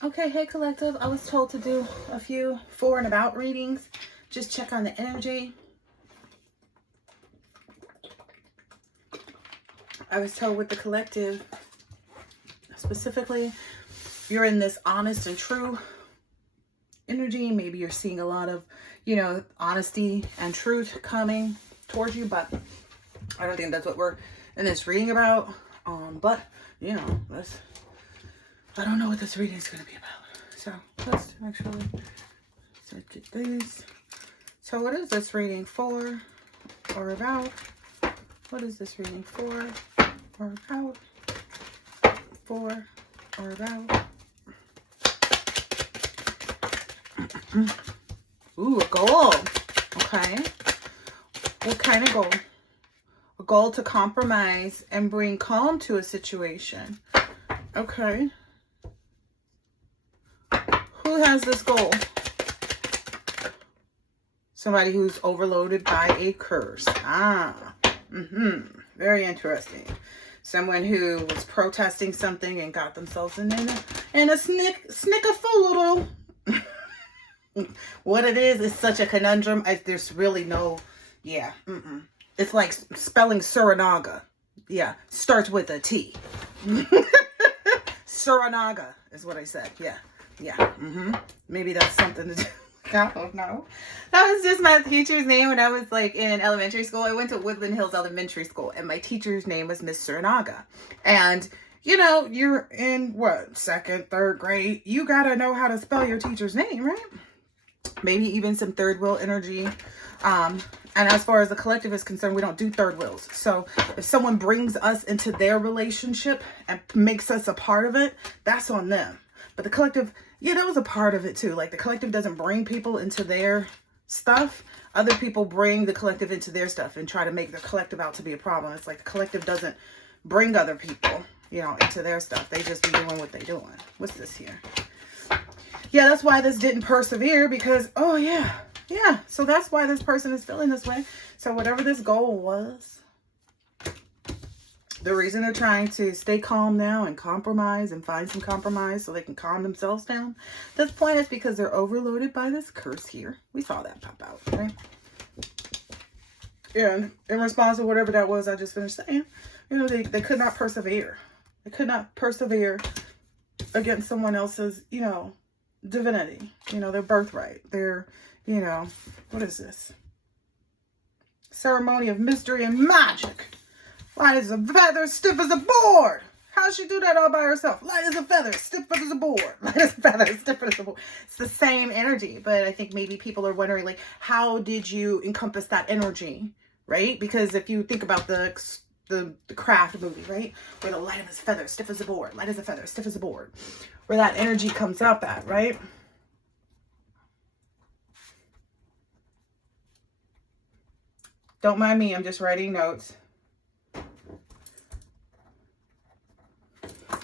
Okay, hey collective. I was told to do a few for and about readings. Just check on the energy. I was told with the collective, specifically, you're in this honest and true energy. Maybe you're seeing a lot of, honesty and truth coming towards you, but I don't think that's what we're in this reading about. But, I don't know what this reading is going to be about. So let's actually get these. So what is this reading for or about? What is this reading for or about? For or about? Ooh, a goal. Okay. What kind of goal? A goal to compromise and bring calm to a situation. Okay. Who has this goal? Somebody who's overloaded by a curse. Very interesting. Someone who was protesting something and got themselves in a snickerful. What it is such a conundrum. There's really no, It's like spelling Suranaga. Yeah, starts with a T. Suranaga is what I said. Yeah. Maybe that's something to do. I don't know. That was just my teacher's name when I was like in elementary school. I went to Woodland Hills Elementary School and my teacher's name was Miss Suranaga. And you're in second, third grade. You gotta know how to spell your teacher's name, right? Maybe even some third wheel energy. And as far as the collective is concerned, we don't do third wheels. So if someone brings us into their relationship and makes us a part of it, that's on them. But the collective, that was a part of it too. Like the collective doesn't bring people into their stuff. Other people bring the collective into their stuff and try to make the collective out to be a problem. It's like the collective doesn't bring other people, into their stuff. They just be doing what they're doing. What's this here? Yeah, that's why this didn't persevere because, so that's why this person is feeling this way. So whatever this goal was, the reason they're trying to stay calm now and compromise and find some compromise so they can calm themselves down, this point is because they're overloaded by this curse here. We saw that pop out, right? And in response to whatever that was I just finished saying, they could not persevere. They could not persevere against someone else's, divinity, their birthright, their, what is this? Ceremony of mystery and magic. Light as a feather, stiff as a board. How'd she do that all by herself? Light as a feather, stiff as a board. Light as a feather, stiff as a board. It's the same energy, but I think maybe people are wondering, like, how did you encompass that energy, right? Because if you think about the Craft movie, right? Where the light of his feather, stiff as a board. Light as a feather, stiff as a board. Where that energy comes up at, right? Don't mind me, I'm just writing notes.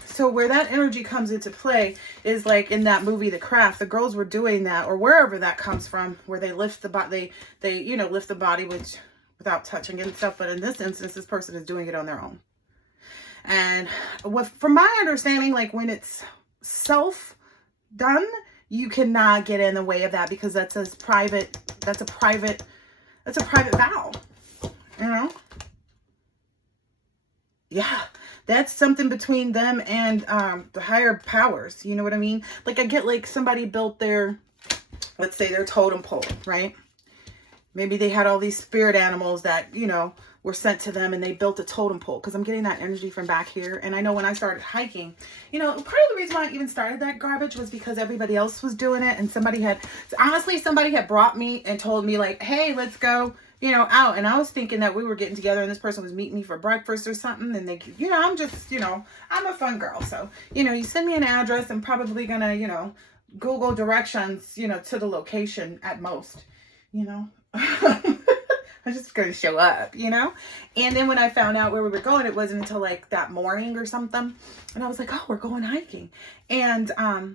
So where that energy comes into play is like in that movie, The Craft, the girls were doing that, or wherever that comes from, where they lift the body, they lift the body without touching it and stuff. But in this instance, this person is doing it on their own. And from my understanding, like when it's self done, you cannot get in the way of that because that's a private vow, Yeah. That's something between them and the higher powers. You know what I mean? Like I get like somebody built let's say their totem pole, right? Maybe they had all these spirit animals that, were sent to them and they built a totem pole because I'm getting that energy from back here. And I know when I started hiking, part of the reason why I even started that garbage was because everybody else was doing it. And somebody had brought me and told me like, hey, let's go, out. And I was thinking that we were getting together and this person was meeting me for breakfast or something. And they, I'm just, I'm a fun girl. So, you send me an address. I'm probably going to, Google directions, to the location at most, I'm just going to show up, And then when I found out where we were going, it wasn't until like that morning or something. And I was like, oh, we're going hiking. And, I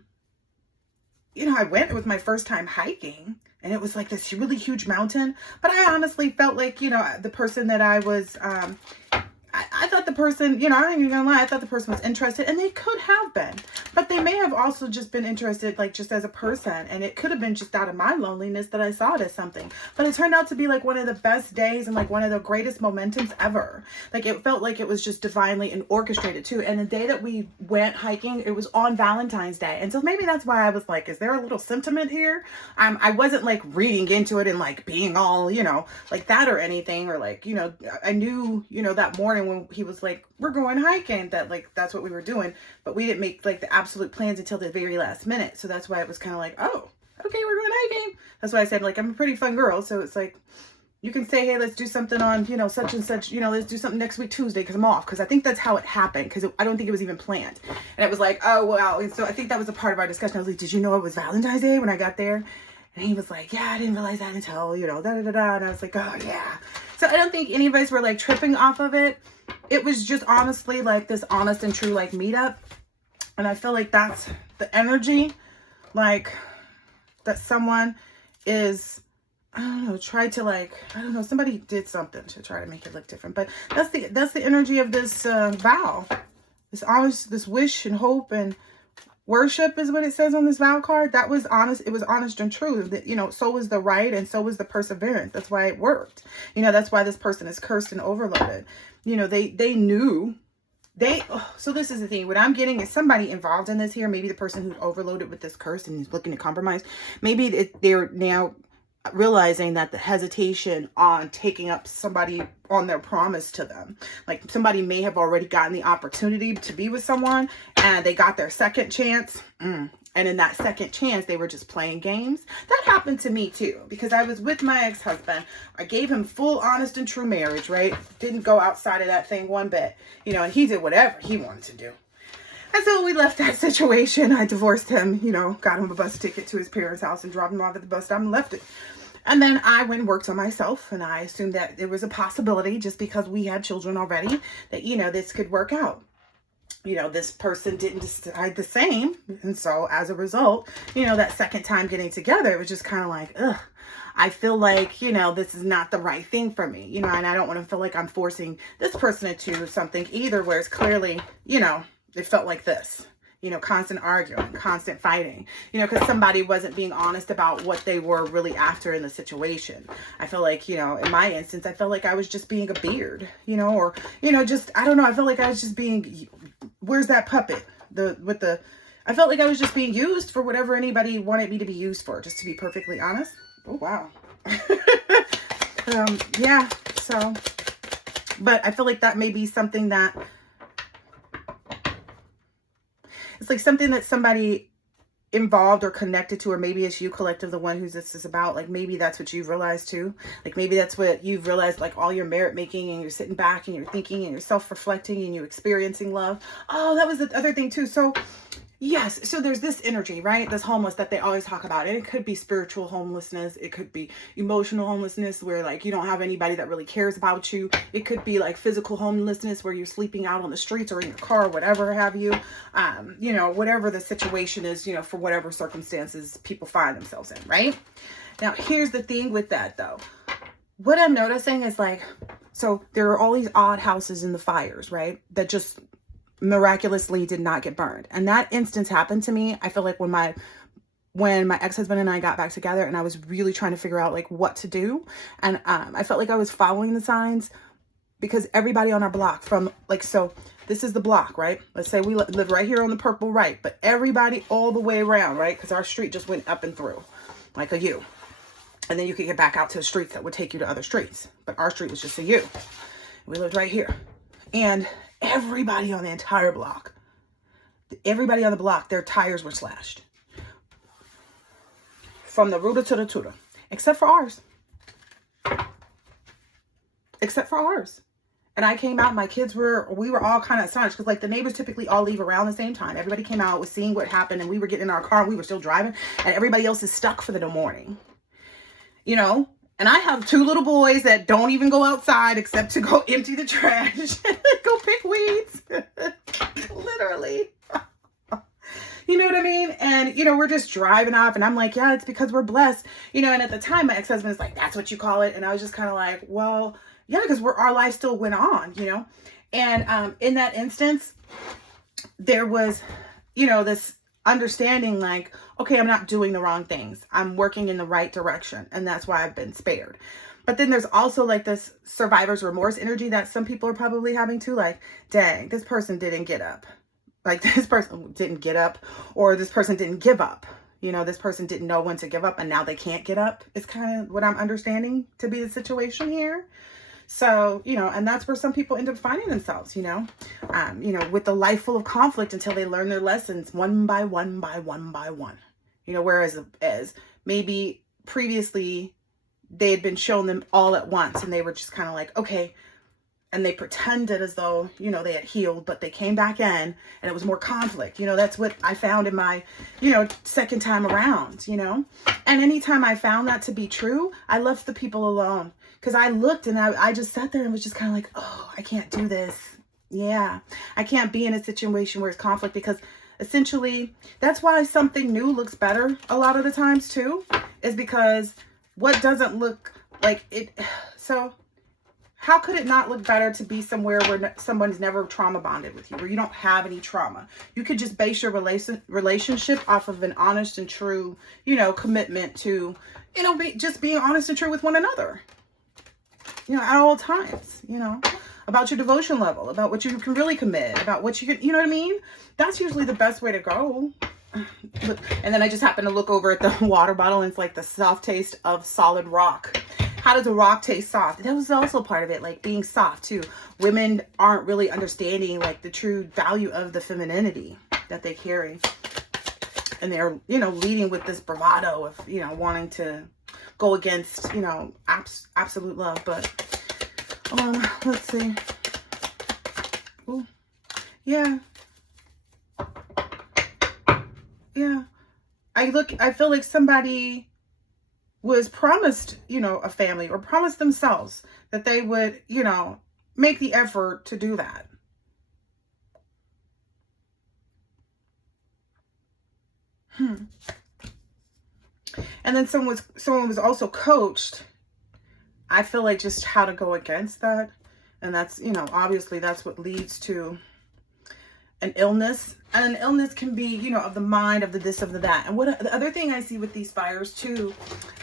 went, it was my first time hiking. And it was like this really huge mountain. But I honestly felt like, the person that I was I thought the person, I ain't even gonna lie, I thought the person was interested, and they could have been, but they may have also just been interested, like, just as a person, and it could have been just out of my loneliness that I saw it as something. But it turned out to be like one of the best days and like one of the greatest momentums ever. Like, it felt like it was just divinely and orchestrated too. And the day that we went hiking, it was on Valentine's Day, and so maybe that's why I was like, is there a little sentiment here? I wasn't like reading into it and like being all, like that or anything, or like, I knew, that morning when he was like, we're going hiking, that like that's what we were doing, but we didn't make like the absolute plans until the very last minute. So that's why it was kind of like, oh, okay, we're going hiking. That's why I said, like, I'm a pretty fun girl, so it's like, you can say, hey, let's do something on, such and such, let's do something next week Tuesday because I'm off, because I think that's how it happened, because I don't think it was even planned. And it was like, oh wow. And so I think that was a part of our discussion. I was like, did you know it was Valentine's Day when I got there? And he was like, yeah, I didn't realize that until, da-da-da-da. And I was like, oh yeah. So I don't think any of us were like tripping off of it. It was just honestly like this honest and true like meetup. And I feel like that's the energy, like, that someone is, I don't know, tried to like, I don't know, somebody did something to try to make it look different. But that's the energy of this vow. This honest, this wish and hope and worship is what it says on this vow card. That was honest. It was honest and true. That, so was the right, and so was the perseverance. That's why it worked. That's why this person is cursed and overloaded. They knew. So this is the thing. What I'm getting is somebody involved in this here. Maybe the person who's overloaded with this curse and is looking to compromise. Maybe they're now realizing that the hesitation on taking up somebody on their promise to them, like somebody may have already gotten the opportunity to be with someone and they got their second chance, and in that second chance they were just playing games. That happened to me too, because I was with my ex-husband. I gave him full honest and true marriage, right? Didn't go outside of that thing one bit, and he did whatever he wanted to do. And so we left that situation. I divorced him, got him a bus ticket to his parents' house and dropped him off at the bus stop and left it. And then I went and worked on myself, and I assumed that there was a possibility, just because we had children already, that, this could work out. This person didn't decide the same. And so as a result, that second time getting together, it was just kind of like, ugh, I feel like, this is not the right thing for me, and I don't want to feel like I'm forcing this person into something either, where it's clearly, it felt like this. Constant arguing, constant fighting, because somebody wasn't being honest about what they were really after in the situation. I feel like, in my instance, I felt like I was just being a beard, or, just, I don't know. I felt like I was just being, where's that puppet? I felt like I was just being used for whatever anybody wanted me to be used for, just to be perfectly honest. Oh, wow. Yeah. So, but I feel like that may be something that, it's like something that somebody involved or connected to, or maybe it's you collective, the one who's this is about. Like, maybe that's what you've realized too. Like, maybe that's what you've realized, like all your merit making, and you're sitting back and you're thinking and you're self-reflecting and you're experiencing love. Oh, that was the other thing too. So yes, so there's this energy, right? This homeless that they always talk about. And it could be spiritual homelessness. It could be emotional homelessness, where like you don't have anybody that really cares about you. It could be like physical homelessness, where you're sleeping out on the streets or in your car, or whatever have you. Whatever the situation is, for whatever circumstances people find themselves in, right? Now, here's the thing with that though. What I'm noticing is like, so there are all these odd houses in the fires, right? That just miraculously did not get burned. And that instance happened to me. I feel like when my ex-husband and I got back together, and I was really trying to figure out like what to do. And I felt like I was following the signs, because everybody on our block from like, so this is the block, right? Let's say we live right here on the purple right, but everybody all the way around, right? Because our street just went up and through like a U. And then you could get back out to the streets that would take you to other streets. But our street was just a U. We lived right here. And everybody on the entire block, everybody on the block, their tires were slashed. From the rooter to the tutor. Except for ours. Except for ours. And I came out, my kids we were all kind of astonished, because like the neighbors typically all leave around the same time. Everybody came out, was seeing what happened, and we were getting in our car and we were still driving, and everybody else is stuck for the morning. And I have two little boys that don't even go outside except to go empty the trash, go pick weeds, literally. You know what I mean? And, we're just driving off, and I'm like, yeah, it's because we're blessed, and at the time my ex-husband is like, that's what you call it. And I was just kind of like, well, yeah, because our life still went on, And in that instance, there was, you know, this understanding like, okay, I'm not doing the wrong things. I'm working in the right direction. And that's why I've been spared. But then there's also like this survivor's remorse energy that some people are probably having too. Like, dang, this person didn't get up. Like, this person didn't get up, or this person didn't give up. You know, this person didn't know when to give up and now they can't get up. It's kind of what I'm understanding to be the situation here. So, you know, and that's where some people end up finding themselves, you know, with a life full of conflict until they learn their lessons one by one by one by one, you know, whereas as maybe previously they had been shown them all at once and they were just kind of like, okay. And they pretended as though, you know, they had healed, but they came back in and it was more conflict. You know, that's what I found in my, you know, second time around, you know. And anytime I found that to be true, I left the people alone. Because I looked and I just sat there and was just kind of like, oh, I can't do this. Yeah, I can't be in a situation where it's conflict, because essentially that's why something new looks better a lot of the times too, is because what doesn't look like it. So how could it not look better to be somewhere where someone's never trauma bonded with you, where you don't have any trauma? You could just base your relationship off of an honest and true, you know, commitment to, you know, just being honest and true with one another, you know, at all times, you know, about your devotion level, about what you can really commit, about what you can, you know what I mean? That's usually the best way to go. And then I just happened to look over at the water bottle and it's like the soft taste of solid rock. How does a rock taste soft? That was also part of it, like being soft too. Women aren't really understanding like the true value of the femininity that they carry. And they're, you know, leading with this bravado of, you know, wanting to go against, you know, absolute love. But, let's see. Ooh. Yeah. Yeah. I feel like somebody was promised, you know, a family, or promised themselves that they would, you know, make the effort to do that. And then someone was also coached, I feel like, just how to go against that. And that's, you know, obviously that's what leads to an illness. And an illness can be, you know, of the mind, of the this, of the that. And what the other thing I see with these fires too,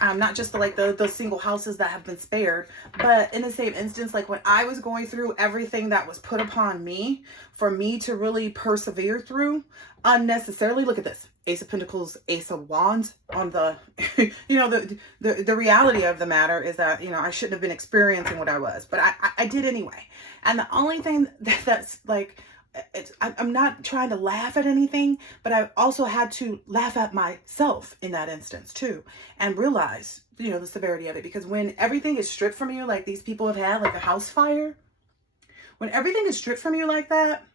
not just the single houses that have been spared, but in the same instance, like when I was going through everything that was put upon me for me to really persevere through unnecessarily. Look at this. Ace of Pentacles, Ace of Wands on the, you know, the reality of the matter is that, you know, I shouldn't have been experiencing what I was, but I did anyway. And the only thing that's like, I'm not trying to laugh at anything, but I also had to laugh at myself in that instance too, and realize, you know, the severity of it. Because when everything is stripped from you, like these people have had, like a house fire, when everything is stripped from you like that,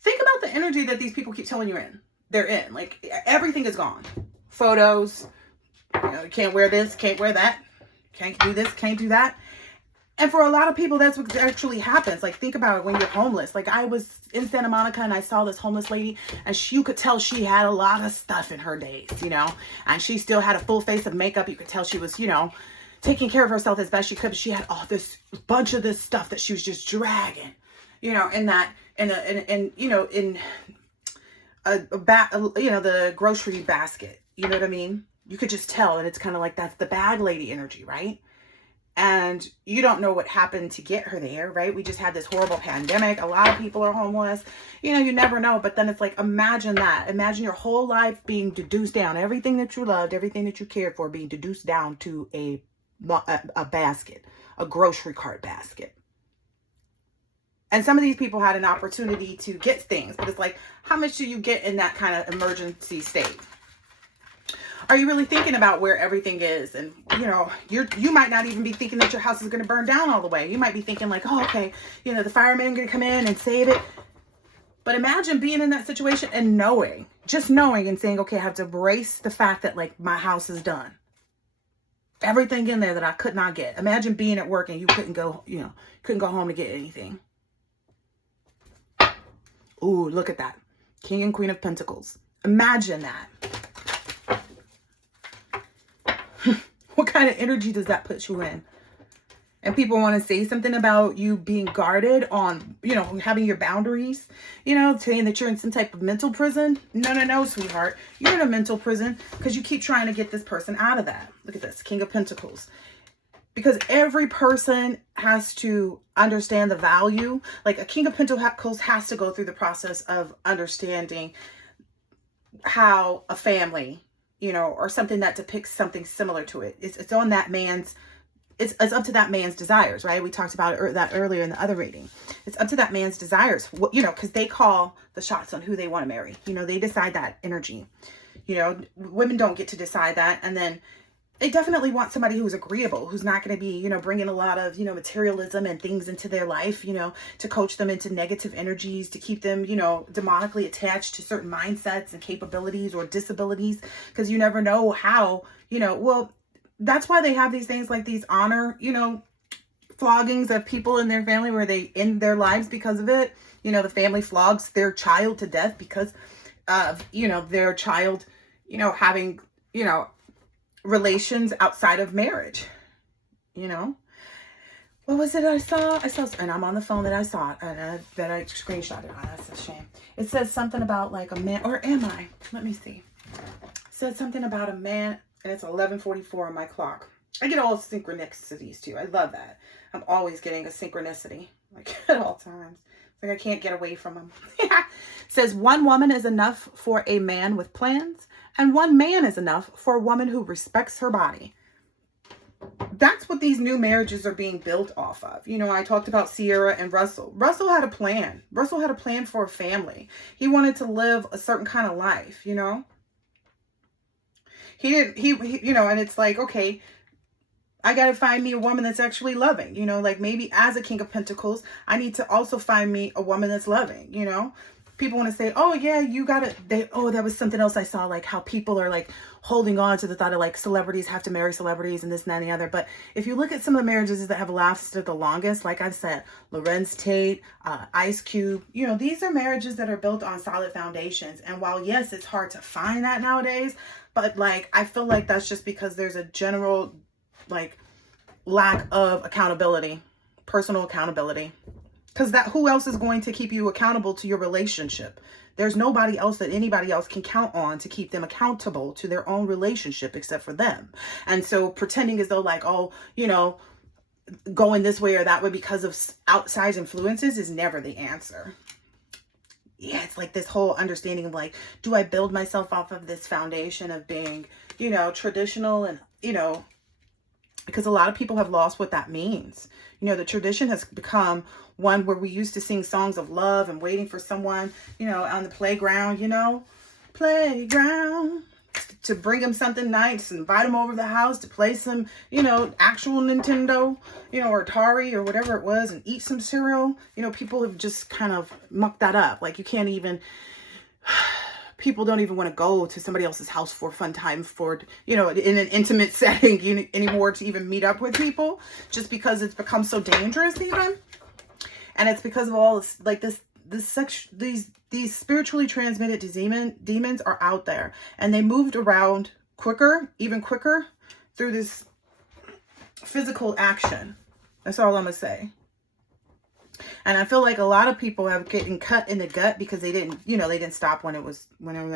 think about the energy that these people keep telling you they're in. Like everything is gone. Photos, you know, can't wear this, can't wear that, can't do this, can't do that. And for a lot of people, that's what actually happens. Like, think about it when you're homeless. Like, I was in Santa Monica and I saw this homeless lady, and you could tell she had a lot of stuff in her days, you know, and she still had a full face of makeup. You could tell she was, you know, taking care of herself as best she could. But she had all this bunch of this stuff that she was just dragging, you know, you know, in you know, the grocery basket, you know what I mean? You could just tell. And it's kind of like, that's the bag lady energy, right? And you don't know what happened to get her there, right? We just had this horrible pandemic. A lot of people are homeless. You know, you never know. But then it's like, imagine that. Imagine your whole life being deduced down. Everything that you loved, everything that you cared for being deduced down to a basket, a grocery cart basket. And some of these people had an opportunity to get things. But it's like, how much do you get in that kind of emergency state? Are you really thinking about where everything is? And, you know, you might not even be thinking that your house is going to burn down all the way. You might be thinking like, oh, okay, you know, the firemen are going to come in and save it. But imagine being in that situation and knowing, just knowing and saying, okay, I have to embrace the fact that like my house is done. Everything in there that I could not get. Imagine being at work and you couldn't go, you know, couldn't go home to get anything. Ooh, look at that. King and Queen of Pentacles. Imagine that. What kind of energy does that put you in? And people want to say something about you being guarded on, having your boundaries, saying that you're in some type of mental prison. No, no, no, sweetheart. You're in a mental prison because you keep trying to get this person out of that. Look at this, King of Pentacles. Because every person has to understand the value. Like a King of Pentacles has to go through the process of understanding how a family, or something that depicts something similar to it. It's on that man's, it's up to that man's desires, right? We talked about that earlier in the other reading. It's up to that man's desires, because they call the shots on who they want to marry. They decide that energy. Women don't get to decide that. And then they definitely want somebody who's agreeable, who's not going to be, bringing a lot of, materialism and things into their life, to coach them into negative energies, to keep them, demonically attached to certain mindsets and capabilities or disabilities, because you never know how, well, that's why they have these things like these honor, floggings of people in their family where they end their lives because of it. The family flogs their child to death because of, their child, having, relations outside of marriage. What was it I saw? And I'm on the phone that I saw it, and that I screenshot it. Oh, that's a shame. It says something about like a man, or am I? Let me see. It said something about a man, and it's 11:44 on my clock. I get all synchronicities too. I love that. I'm always getting a synchronicity, like at all times. It's like I can't get away from them. It says one woman is enough for a man with plans, and one man is enough for a woman who respects her body. That's what these new marriages are being built off of. I talked about Sierra and Russell. Russell had a plan. Russell had a plan for a family. He wanted to live a certain kind of life, He didn't, and it's like, okay, I got to find me a woman that's actually loving, like maybe as a King of Pentacles, I need to also find me a woman that's loving, People want to say, oh yeah, that was something else I saw, like how people are like holding on to the thought of like celebrities have to marry celebrities and this and that and the other. But if you look at some of the marriages that have lasted the longest, like I've said, Lorenz Tate, Ice Cube, these are marriages that are built on solid foundations. And while yes, it's hard to find that nowadays, but like, I feel like that's just because there's a general like lack of accountability, personal accountability. Because who else is going to keep you accountable to your relationship? There's nobody else that anybody else can count on to keep them accountable to their own relationship except for them. And so pretending as though like, oh, going this way or that way because of outside influences is never the answer. Yeah, it's like this whole understanding of like, do I build myself off of this foundation of being, traditional and, because a lot of people have lost what that means. The tradition has become one where we used to sing songs of love and waiting for someone, on the playground, playground, to bring them something nice, invite them over to the house to play some, actual Nintendo, or Atari or whatever it was, and eat some cereal. People have just kind of mucked that up. Like you can't even... People don't even want to go to somebody else's house for a fun time for, in an intimate setting anymore to even meet up with people, just because it's become so dangerous even. And it's because of all this, like these spiritually transmitted demons are out there, and they moved around even quicker through this physical action. That's all I'm going to say. And I feel like a lot of people have getting cut in the gut because they didn't stop when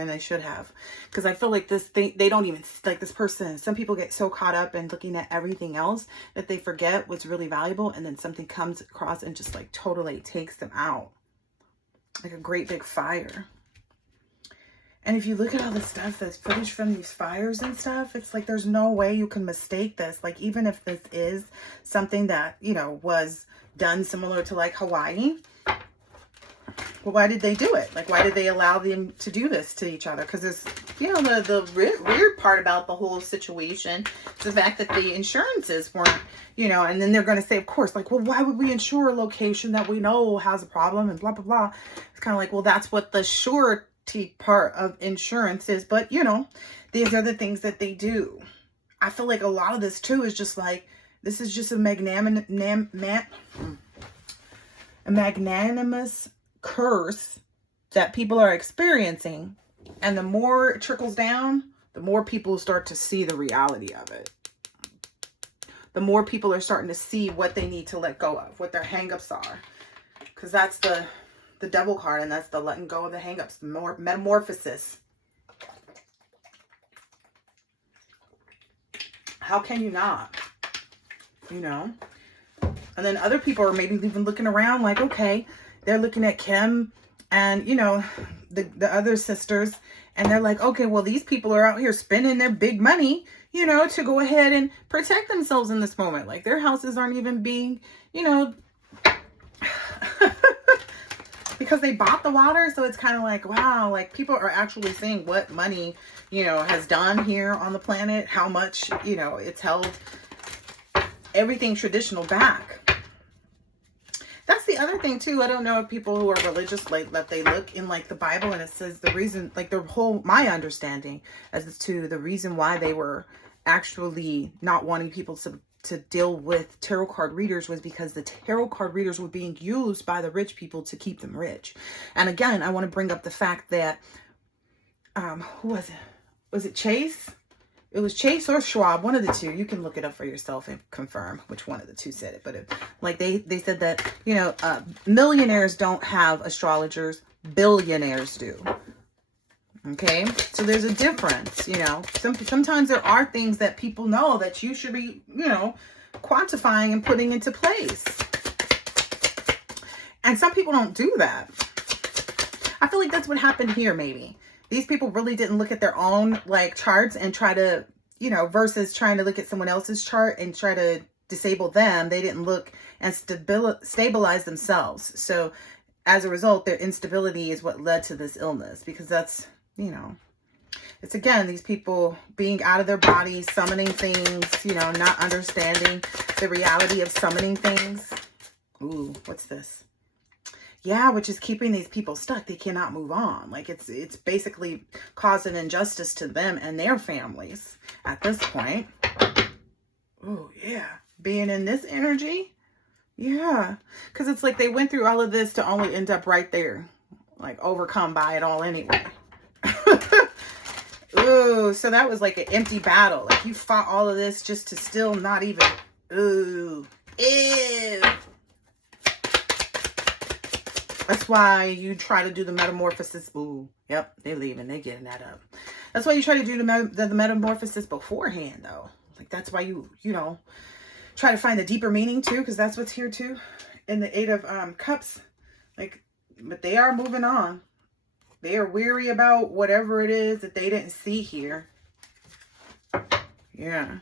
they should have. Because I feel like they don't even, like this person, some people get so caught up in looking at everything else that they forget what's really valuable. And then something comes across and just like totally takes them out. Like a great big fire. And if you look at all the stuff that's footage from these fires and stuff, it's like there's no way you can mistake this. Like even if this is something that, was done similar to like Hawaii, well, why did they do it? Like, why did they allow them to do this to each other? Because it's, the weird part about the whole situation is the fact that the insurances weren't, and then they're going to say, of course, like, well, why would we insure a location that we know has a problem and blah, blah, blah. It's kind of like, well, that's what the surety part of insurance is. But, these are the things that they do. I feel like a lot of this too is just like, this is just a magnanimous curse that people are experiencing. And the more it trickles down, the more people start to see the reality of it. the more people are starting to see what they need to let go of, what their hangups are. Because that's the Devil card, and that's the letting go of the hangups, more metamorphosis. How can you not? You know? And then other people are maybe even looking around like, okay, they're looking at Kim and, you know, the other sisters, and they're like, okay, well, these people are out here spending their big money, you know, to go ahead and protect themselves in this moment. Like, their houses aren't even being, you know, because they bought the water. So it's kind of like, wow, like people are actually seeing what money, you know, has done here on the planet, how much, you know, it's held everything traditional back. That's the other thing too. I don't know if people who are religious, like, that they look in like the Bible and it says the reason, like my understanding as to the reason why they were actually not wanting people to deal with tarot card readers was because the tarot card readers were being used by the rich people to keep them rich. And again, I want to bring up the fact that, who was it? Was it Chase? It was Chase or Schwab, one of the two. You can look it up for yourself and confirm which one of the two said it. But like they said that, you know, millionaires don't have astrologers, billionaires do. Okay, so there's a difference, you know. Sometimes there are things that people know that you should be, you know, quantifying and putting into place. And some people don't do that. I feel like that's what happened here, maybe. These people really didn't look at their own like charts and try to, you know, versus trying to look at someone else's chart and try to disable them. They didn't look and stabilize themselves. So as a result, their instability is what led to this illness, because that's, you know, it's again, these people being out of their bodies, summoning things, you know, not understanding the reality of summoning things. Ooh, what's this? Yeah, which is keeping these people stuck. They cannot move on. Like it's basically caused an injustice to them and their families at this point. Oh, yeah. Being in this energy. Yeah. Because it's like they went through all of this to only end up right there. Like overcome by it all anyway. Ooh, so that was like an empty battle. Like you fought all of this just to still not even. Ooh. Ew. That's why you try to do the metamorphosis. Ooh, yep, they're leaving. They're getting that up. That's why you try to do the metamorphosis beforehand, though. Like, that's why you know, try to find the deeper meaning, too, because that's what's here, too, in the Eight of Cups. Like, but they are moving on. They are weary about whatever it is that they didn't see here. Yeah.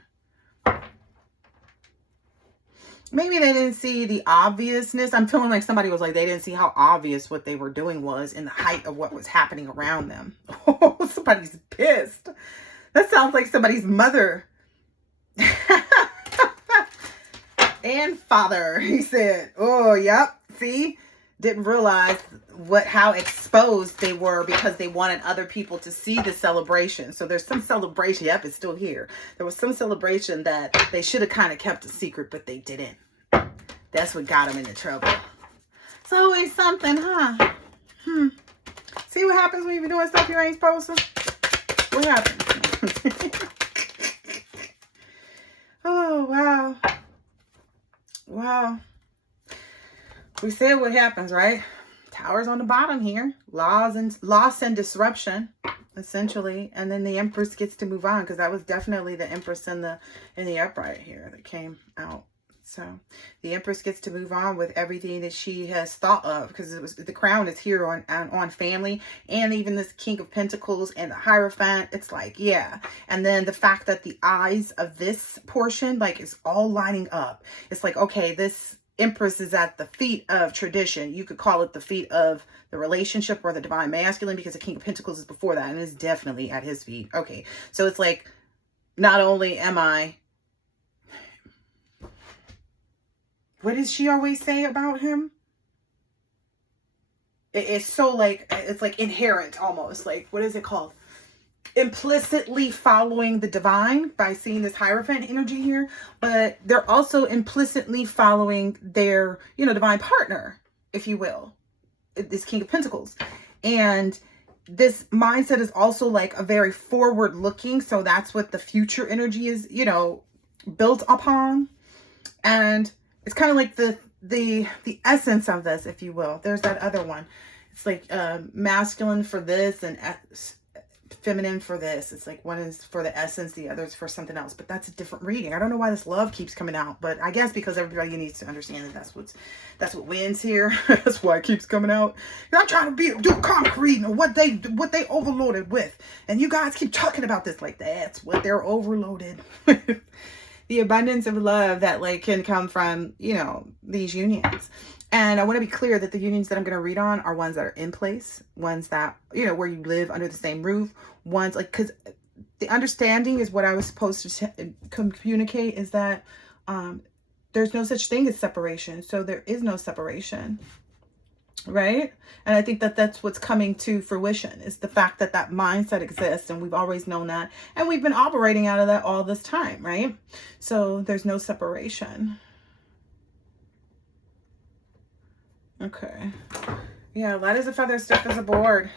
Maybe they didn't see the obviousness. I'm feeling like somebody was like, they didn't see how obvious what they were doing was in the height of what was happening around them. Oh, somebody's pissed. That sounds like somebody's mother. And father, he said. Oh, yep. See? Didn't realize how exposed they were because they wanted other people to see the celebration. So there's some celebration. Yep, it's still here. There was some celebration that they should have kind of kept a secret, but they didn't. That's what got them into trouble. It's always something, huh? See what happens when you be doing stuff you ain't supposed to? What happens? Oh, wow. Wow. We said what happens, right? Tower's on the bottom here. Loss and disruption, essentially. And then the Empress gets to move on, because that was definitely the Empress in the upright here that came out. So the Empress gets to move on with everything that she has thought of, because it was the crown is here on family, and even this King of Pentacles and the Hierophant. It's like, yeah. And then the fact that the eyes of this portion, like, is all lining up. It's like, okay, this Empress is at the feet of tradition. You could call it the feet of the relationship or the divine masculine, because the King of Pentacles is before that, and it's definitely at his feet. Okay, so it's like, not only am I, what does she always say about him? It's so like, it's like inherent almost. Like, what is it called? Implicitly following the divine by seeing this Hierophant energy here, but they're also implicitly following their, you know, divine partner, if you will, this King of Pentacles. And this mindset is also like a very forward looking. So that's what the future energy is, you know, built upon. And it's kind of like the essence of this, if you will. There's that other one. It's like masculine for this and feminine for this. It's like one is for the essence, the other is for something else. But that's a different reading. I don't know why this love keeps coming out, but I guess because everybody needs to understand that that's what wins here. That's why it keeps coming out. I'm trying to do a karmic reading of what they overloaded with, and you guys keep talking about this like that's what they're overloaded. The abundance of love that like can come from, you know, these unions. And I want to be clear that the unions that I'm going to read on are ones that are in place, ones that, you know, where you live under the same roof, ones like, because the understanding is what I was supposed to communicate is that there's no such thing as separation. So there is no separation, right? And I think that that's what's coming to fruition is the fact that that mindset exists, and we've always known that, and we've been operating out of that all this time, right? So there's no separation. Okay. Yeah, light as a feather, stiff as a board.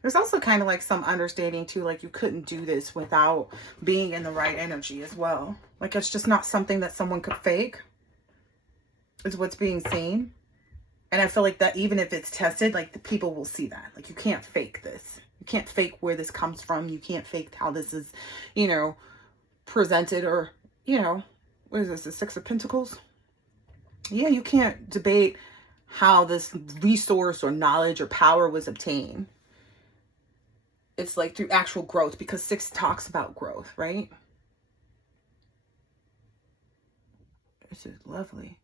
There's also kind of like some understanding too, like you couldn't do this without being in the right energy as well. Like it's just not something that someone could fake. Is what's being seen. And I feel like that even if it's tested, like the people will see that. Like you can't fake this. You can't fake where this comes from. You can't fake how this is, you know, presented, or, you know, what is this, the Six of Pentacles? Yeah, you can't debate how this resource or knowledge or power was obtained. It's like through actual growth, because 6 talks about growth, right? This is lovely.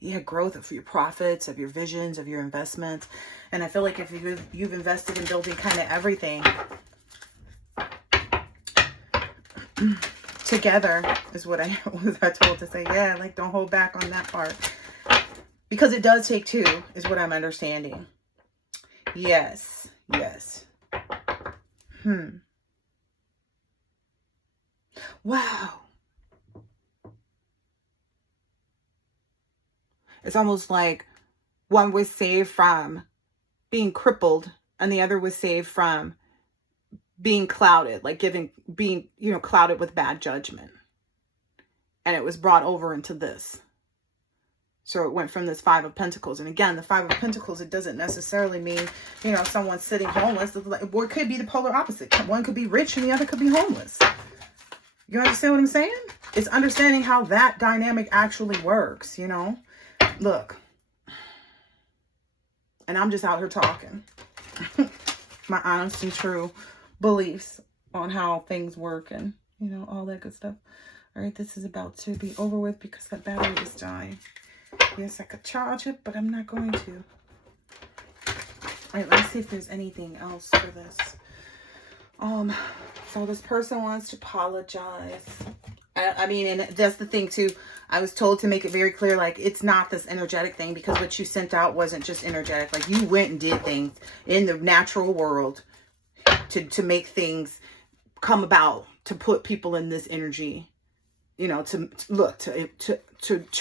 Yeah, growth of your profits, of your visions, of your investments. And I feel like if you've invested in building kind of everything together is what I was told to say. Yeah, like don't hold back on that part. Because it does take 2 is what I'm understanding. Yes. Yes. Wow. It's almost like one was saved from being crippled and the other was saved from being clouded, like being, you know, clouded with bad judgment. And it was brought over into this. So it went from this 5 of Pentacles. And again, the 5 of Pentacles, it doesn't necessarily mean, you know, someone sitting homeless. Or it could be the polar opposite. One could be rich and the other could be homeless. You understand what I'm saying? It's understanding how that dynamic actually works, you know? Look. And I'm just out here talking. My honest and true beliefs on how things work and, you know, all that good stuff. All right, this is about to be over with because that battery is dying. Yes, I could charge it, but I'm not going to. All right, let's see if there's anything else for this. So this person wants to apologize. I mean, and that's the thing too. I was told to make it very clear, like, it's not this energetic thing, because what you sent out wasn't just energetic. Like, you went and did things in the natural world to make things come about, to put people in this energy, you know, to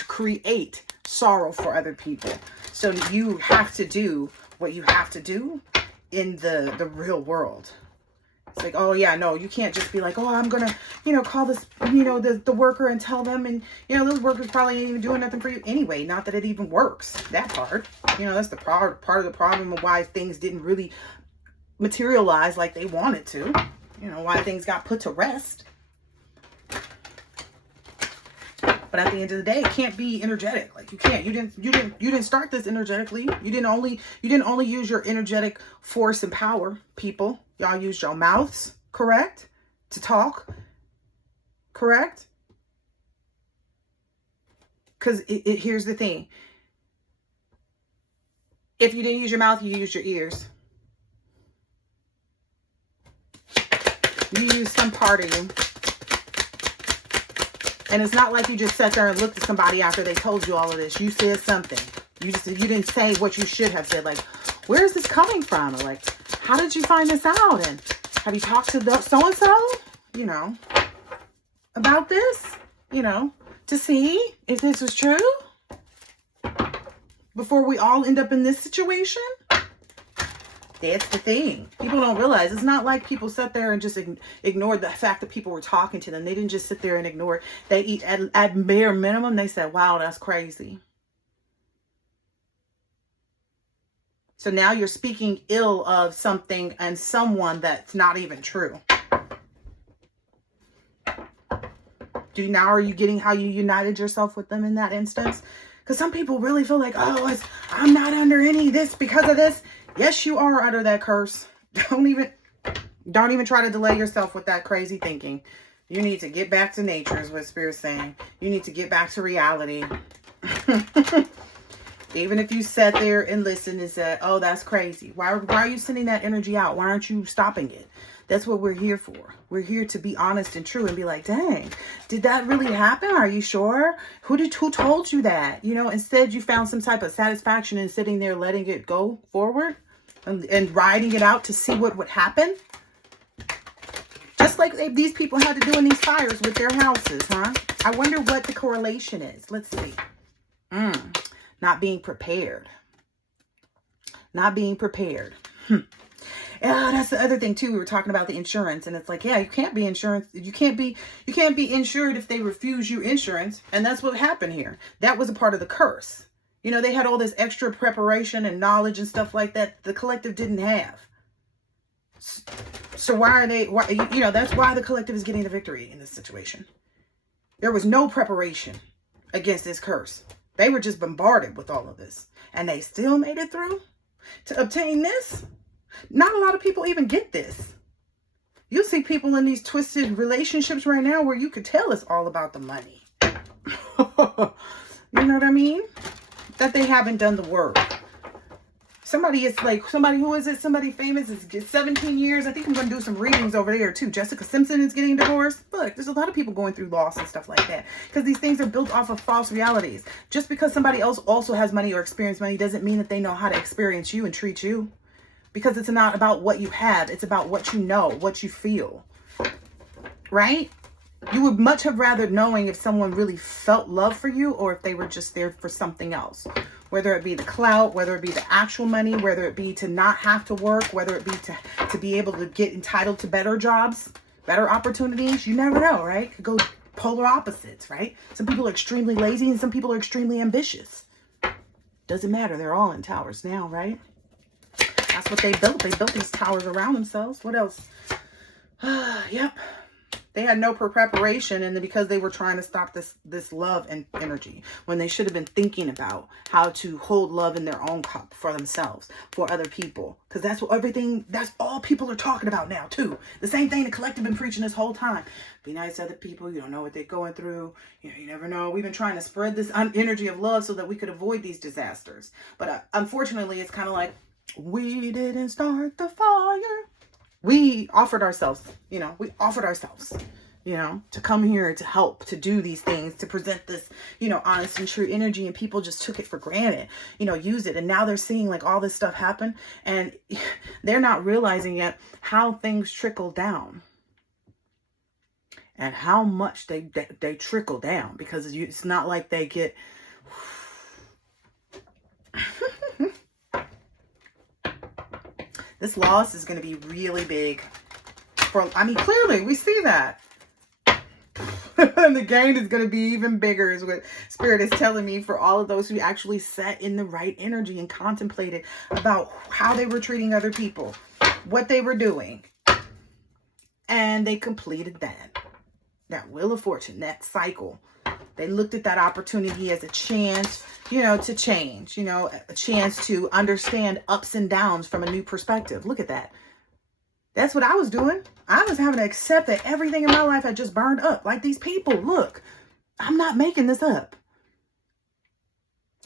create sorrow for other people. So you have to do what you have to do in the real world. It's like, oh yeah, no, you can't just be like, oh, I'm gonna, you know, call this, you know, the worker and tell them, and, you know, those workers probably ain't even doing nothing for you anyway. Not that it even works, that part. You know, that's the part of the problem of why things didn't really materialize like they wanted to. You know, why things got put to rest. But at the end of the day, it can't be energetic. Like, you can't. You didn't start this energetically. You didn't only use your energetic force and power, people. Y'all used your mouths, correct? To talk, correct? Because here's the thing. If you didn't use your mouth, you used your ears. You used some part of you. And it's not like you just sat there and looked at somebody after they told you all of this. You said something. You didn't say what you should have said. Like, where is this coming from? Or like, how did you find this out? And have you talked to the so-and-so, you know, about this, you know, to see if this was true before we all end up in this situation? That's the thing. People don't realize it's not like people sat there and just ignored the fact that people were talking to them. They didn't just sit there and ignore it. They eat at bare minimum. They said, wow, that's crazy. So now you're speaking ill of something and someone that's not even true. Now are you getting how you united yourself with them in that instance? Because some people really feel like, oh, I'm not under any of this because of this. Yes, you are under that curse. Don't even try to delay yourself with that crazy thinking. You need to get back to nature is what Spirit's saying. You need to get back to reality. Even if you sat there and listened and said, oh, that's crazy. Why are you sending that energy out? Why aren't you stopping it? That's what we're here for. We're here to be honest and true and be like, dang, did that really happen? Are you sure? Who told you that? You know, instead you found some type of satisfaction in sitting there, letting it go forward and riding it out to see what would happen. Just like these people had to do in these fires with their houses, huh? I wonder what the correlation is. Let's see. Not being prepared. Not being prepared. Yeah, that's the other thing too. We were talking about the insurance, and it's like, yeah, you can't be insurance. You can't be insured if they refuse you insurance. And that's what happened here. That was a part of the curse. You know, they had all this extra preparation and knowledge and stuff like that the collective didn't have. So that's why the collective is getting the victory in this situation. There was no preparation against this curse. They were just bombarded with all of this, and they still made it through to obtain this. Not a lot of people even get this. You see people in these twisted relationships right now where you could tell it's all about the money. You know what I mean? That they haven't done the work. Somebody famous is 17 years. I think I'm going to do some readings over there too. Jessica Simpson is getting divorced. Look, there's a lot of people going through loss and stuff like that. Because these things are built off of false realities. Just because somebody else also has money or experience money doesn't mean that they know how to experience you and treat you. Because it's not about what you have. It's about what you know, what you feel. Right? You would much have rather knowing if someone really felt love for you or if they were just there for something else. Whether it be the clout, whether it be the actual money, whether it be to not have to work, whether it be to be able to get entitled to better jobs, better opportunities. You never know, right? It could go polar opposites, right? Some people are extremely lazy and some people are extremely ambitious. Doesn't matter. They're all in towers now, right? That's what they built. They built these towers around themselves. What else? Yep. They had no preparation, and because they were trying to stop this love and energy, when they should have been thinking about how to hold love in their own cup for themselves, for other people. Because that's all people are talking about now, too. The same thing the collective been preaching this whole time. Be nice to other people. You don't know what they're going through. You know, you never know. We've been trying to spread this energy of love so that we could avoid these disasters. But unfortunately, it's kind of like, we didn't start the fire. We offered ourselves, to come here to help, to do these things, to present this, honest and true energy. And people just took it for granted, use it. And now they're seeing like all this stuff happen and they're not realizing yet how things trickle down and how much they trickle down, because it's not like they get... This loss is going to be really big. Clearly, we see that. And the gain is going to be even bigger, is what Spirit is telling me, for all of those who actually sat in the right energy and contemplated about how they were treating other people, what they were doing. And they completed that. That Wheel of Fortune, that cycle. They looked at that opportunity as a chance, to change, a chance to understand ups and downs from a new perspective. Look at that. That's what I was doing. I was having to accept that everything in my life had just burned up. Like these people, look, I'm not making this up.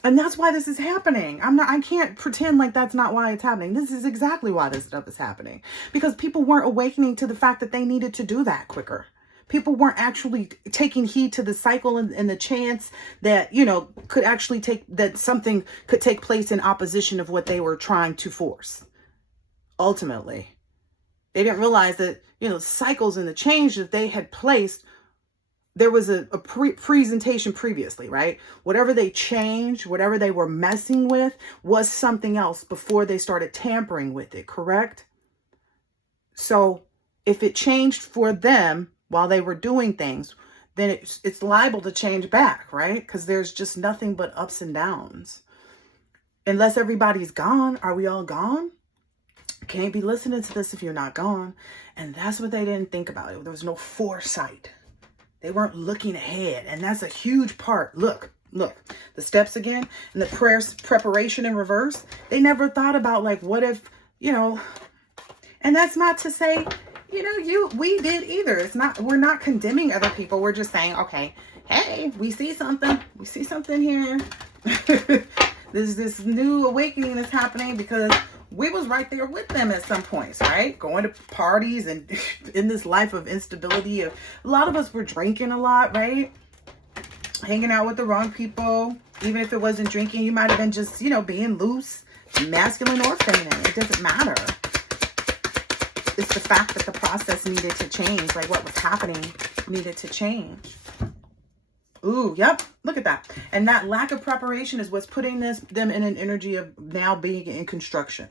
And that's why this is happening. I can't pretend like that's not why it's happening. This is exactly why this stuff is happening. Because people weren't awakening to the fact that they needed to do that quicker. People weren't actually taking heed to the cycle and the chance that, could actually that something could take place in opposition of what they were trying to force. Ultimately, they didn't realize that, cycles and the change that they had placed, there was a presentation previously, right? Whatever they changed, whatever they were messing with was something else before they started tampering with it, correct? So if it changed for them while they were doing things, then it's liable to change back, right? Because there's just nothing but ups and downs. Unless everybody's gone, are we all gone? Can't be listening to this if you're not gone. And that's what they didn't think about. There was no foresight. They weren't looking ahead. And that's a huge part. Look, the steps again and the prayers, preparation in reverse. They never thought about like, what if, and that's not to say, we did either. It's not, we're not condemning other people. We're just saying, okay, hey, we see something here. There's this new awakening that's happening because we was right there with them at some points, right? Going to parties and in this life of instability. A lot of us were drinking a lot, right? Hanging out with the wrong people. Even if it wasn't drinking, you might have been just, being loose, masculine or feminine. It doesn't matter. It's the fact that the process needed to change. Like what was happening needed to change. Ooh, yep. Look at that. And that lack of preparation is what's putting them in an energy of now being in construction.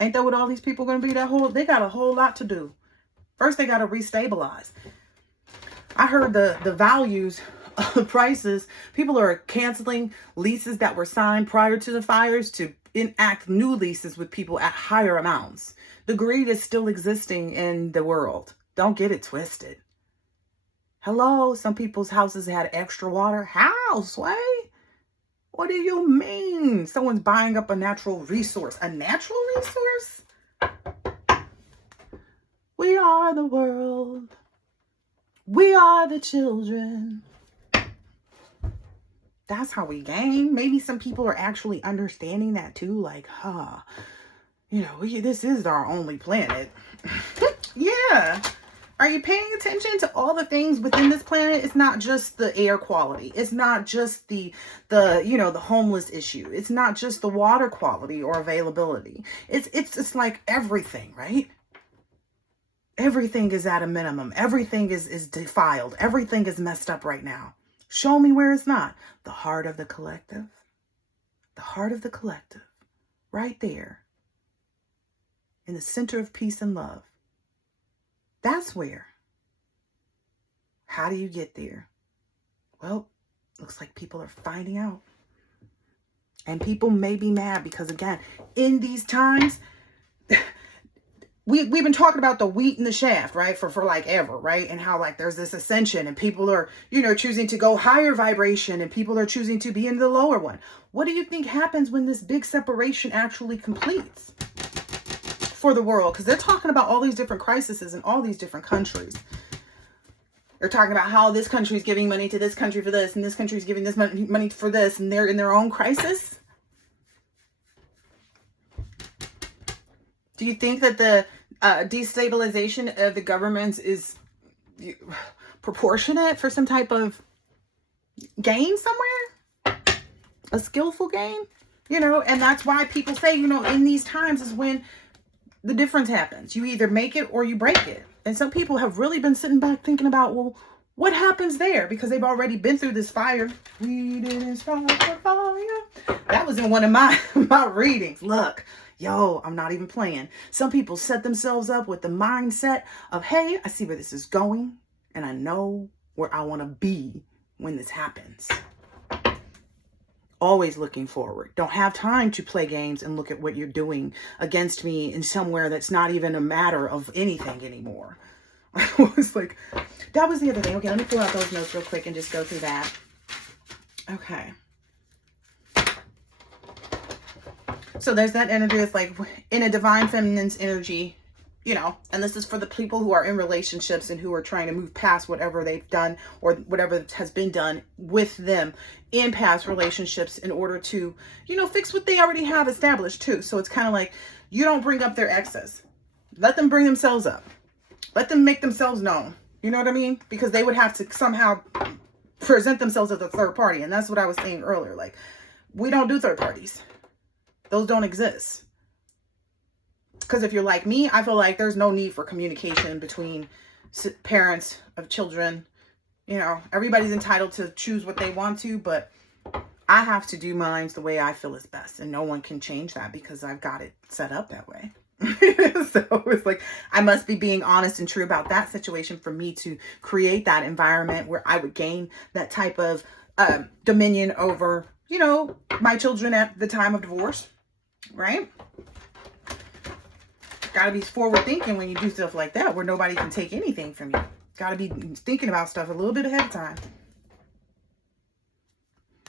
Ain't that what all these people going to be? They got a whole lot to do. First, they got to restabilize. I heard the values of prices. People are canceling leases that were signed prior to the fires to enact new leases with people at higher amounts. The greed is still existing in the world. Don't get it twisted. Hello, some people's houses had extra water. How, Sway? What do you mean? Someone's buying up a natural resource. A natural resource? We are the world. We are the children. That's how we gain. Maybe some people are actually understanding that too. Like, this is our only planet. Yeah. Are you paying attention to all the things within this planet? It's not just the air quality. It's not just the homeless issue. It's not just the water quality or availability. It's like everything, right? Everything is at a minimum. Everything is defiled. Everything is messed up right now. Show me where it's not. The heart of the collective. The heart of the collective. Right there. In the center of peace and love. That's where. How do you get there? Well, looks like people are finding out. And people may be mad because, again, in these times, we've been talking about the wheat and the shaft, right? For like ever, right? And how like there's this ascension and people are, choosing to go higher vibration and people are choosing to be in the lower one. What do you think happens when this big separation actually completes for the world? Because they're talking about all these different crises in all these different countries. They're talking about how this country is giving money to this country for this, and this country is giving this money for this, and they're in their own crisis. Do you think that the destabilization of the governments is proportionate for some type of gain somewhere? A skillful gain? And that's why people say, in these times is when the difference happens. You either make it or you break it. And some people have really been sitting back thinking about, well, what happens there? Because they've already been through this fire. We didn't start the fire. That was in one of my readings. Look, I'm not even playing. Some people set themselves up with the mindset of, hey, I see where this is going. And I know where I want to be when this happens. Always looking forward. Don't have time to play games and look at what you're doing against me in somewhere that's not even a matter of anything anymore. I was like, that was the other thing. Okay, let me pull out those notes real quick and just go through that. Okay. So there's that energy. It's like in a divine feminine's energy, and this is for the people who are in relationships and who are trying to move past whatever they've done or whatever has been done with them in past relationships in order to, fix what they already have established too. So it's kind of like, you don't bring up their exes. Let them bring themselves up. Let them make themselves known. You know what I mean? Because they would have to somehow present themselves as a third party. And that's what I was saying earlier. Like, we don't do third parties. Those don't exist. Because if you're like me, I feel like there's no need for communication between parents of children, You know, everybody's entitled to choose what they want to, but I have to do mine the way I feel is best. And no one can change that because I've got it set up that way. So it's like, I must be being honest and true about that situation for me to create that environment where I would gain that type of dominion over, you know, my children at the time of divorce, right? Got to be forward thinking when you do stuff like that, where nobody can take anything from you. Got to be thinking about stuff a little bit ahead of time.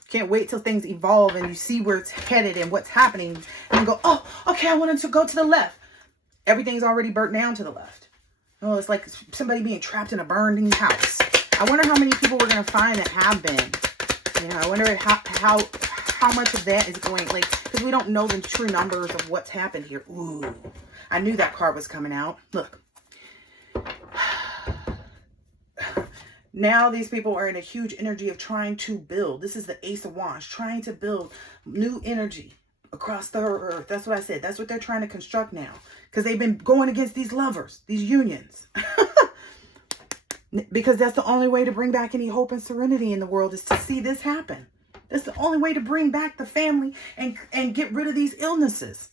Can't wait till things evolve and you see where it's headed and what's happening and go, oh, okay, I wanted to go to the left. Everything's already burnt down to the left. Oh, it's like somebody being trapped in a burning house. I wonder how many people we're going to find that have been. You know, I wonder how much of that is going, like, because we don't know the true numbers of what's happened here. Ooh, I knew that card was coming out. Look. Now these people are in a huge energy of trying to build. This is the Ace of Wands, trying to build new energy across the earth. That's what I said. That's what they're trying to construct now. Because they've been going against these lovers, these unions. Because that's the only way to bring back any hope and serenity in the world, is to see this happen. That's the only way to bring back the family and get rid of these illnesses.